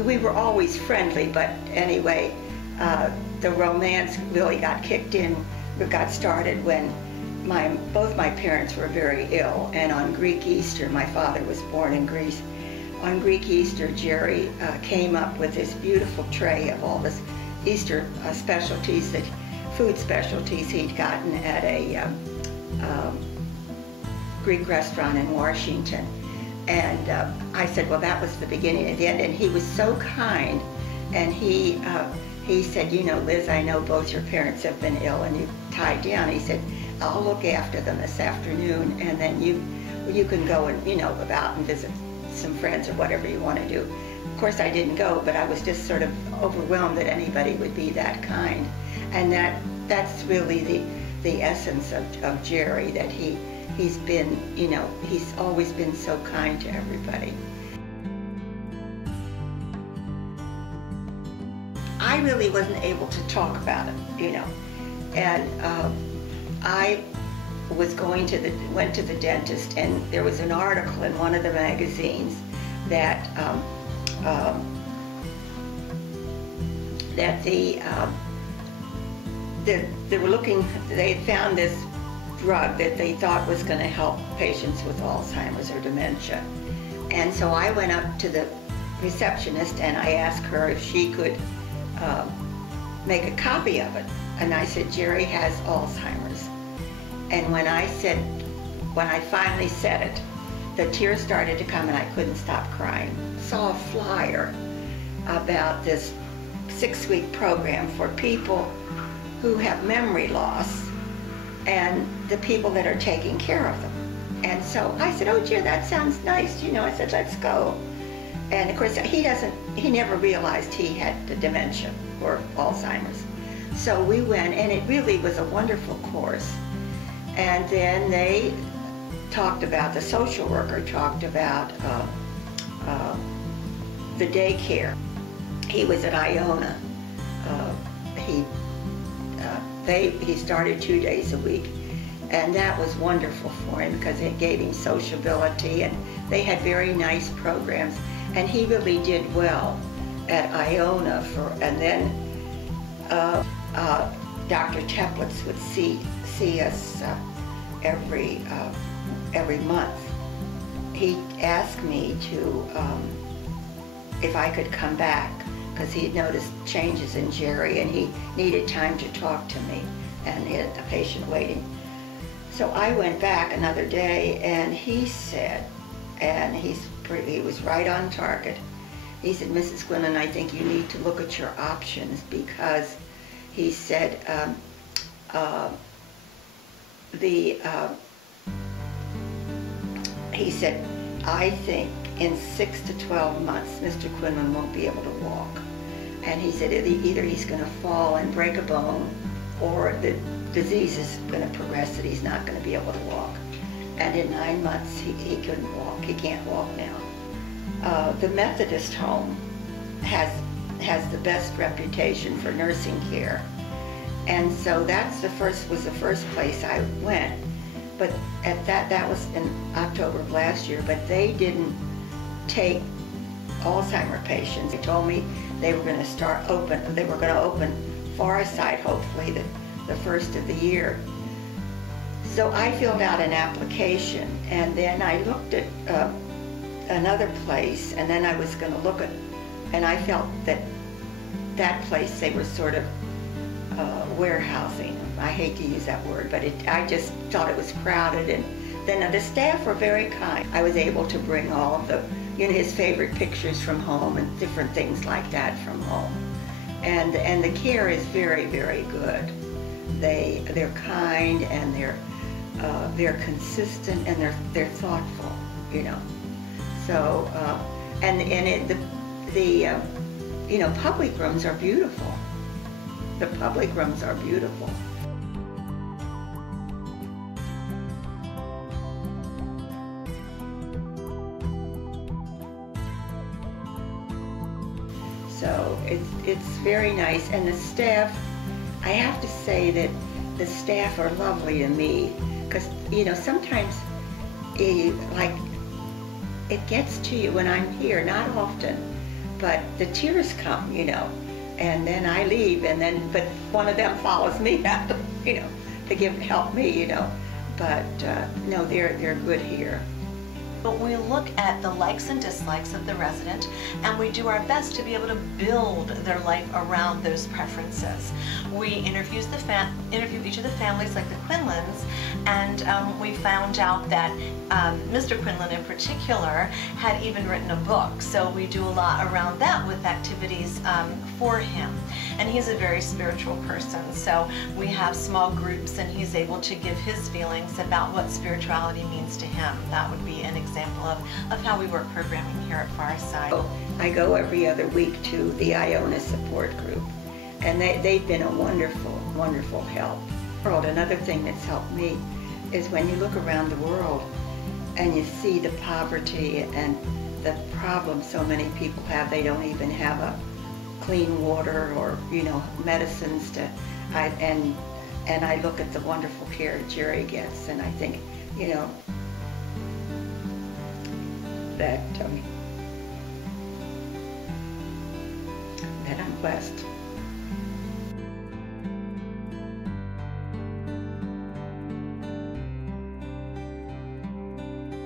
we were always friendly, but anyway, the romance really got kicked in, got started when both my parents were very ill, and on Greek Easter, my father was born in Greece. On Greek Easter, Jerry came up with this beautiful tray of all this Easter specialties, food specialties he'd gotten at a Greek restaurant in Washington. And I said, well, that was the beginning and the end. And he was so kind, and he said, you know, Liz, I know both your parents have been ill and you tied down. He said, I'll look after them this afternoon, and then you can go and, you know, about and visit some friends or whatever you want to do. Of course, I didn't go, but I was just sort of overwhelmed that anybody would be that kind. And that's really the essence of Jerry, that he's been, you know, he's always been so kind to everybody. I really wasn't able to talk about it, you know, and I was went to the dentist, and there was an article in one of the magazines that they had found this drug that they thought was going to help patients with Alzheimer's or dementia. And so I went up to the receptionist and I asked her if she could make a copy of it. And I said, Jerry has Alzheimer's. And when I finally said it, the tears started to come and I couldn't stop crying. I saw a flyer about this 6-week program for people who have memory loss and the people that are taking care of them. And so I said, oh, gee, that sounds nice. You know, I said, let's go. And of course, he never realized he had the dementia or Alzheimer's. So we went, and it really was a wonderful course. And then they talked about, the social worker talked about the daycare. He was at Iona. He started 2 days a week, and that was wonderful for him because it gave him sociability, and they had very nice programs, and he really did well at Iona. And then Dr. Teplitz would see us every month. He asked me if I could come back, because he had noticed changes in Jerry and he needed time to talk to me, and he had a patient waiting. So I went back another day, and he said, and he was right on target. He said, Mrs. Quinlan, I think you need to look at your options, because he said, I think in 6 to 12 months, Mr. Quinlan won't be able to walk. And he said either he's going to fall and break a bone, or the disease is going to progress that he's not going to be able to walk. And in 9 months, he couldn't walk. He can't walk now. The Methodist home has the best reputation for nursing care. And so was the first place I went. But that was in October of last year, but they didn't take Alzheimer patients. They told me they were going to open Forestside, hopefully the first of the year. So I filled out an application, and then I looked at another place, and then I was going to look at, and I felt that place, they were sort of warehousing. I hate to use that word, but I just thought it was crowded, and then the staff were very kind. I was able to bring all of his favorite pictures from home and different things like that from home. And the care is very, very good. They're kind, and they're consistent, and they're thoughtful, you know. So public rooms are beautiful. The public rooms are beautiful. So it's very nice, and the staff, I have to say that the staff are lovely to me, because, you know, sometimes it gets to you when I'm here, not often, but the tears come, and then I leave, but one of them follows me out, to help me, but no, they're good here. But we look at the likes and dislikes of the resident, and we do our best to be able to build their life around those preferences. We interview each of the families, like the Quinlans, and we found out that Mr. Quinlan in particular had even written a book. So we do a lot around that with activities for him. And he's a very spiritual person, so we have small groups, and he's able to give his feelings about what spirituality means to him. That would be an example of how we work programming here at Fireside. I go every other week to the Iona support group, and they've been a wonderful, wonderful help. Another thing that's helped me is when you look around the world and you see the poverty and the problems so many people have. They don't even have a clean water or medicines and I look at the wonderful care Jerry gets, and I think that I'm blessed.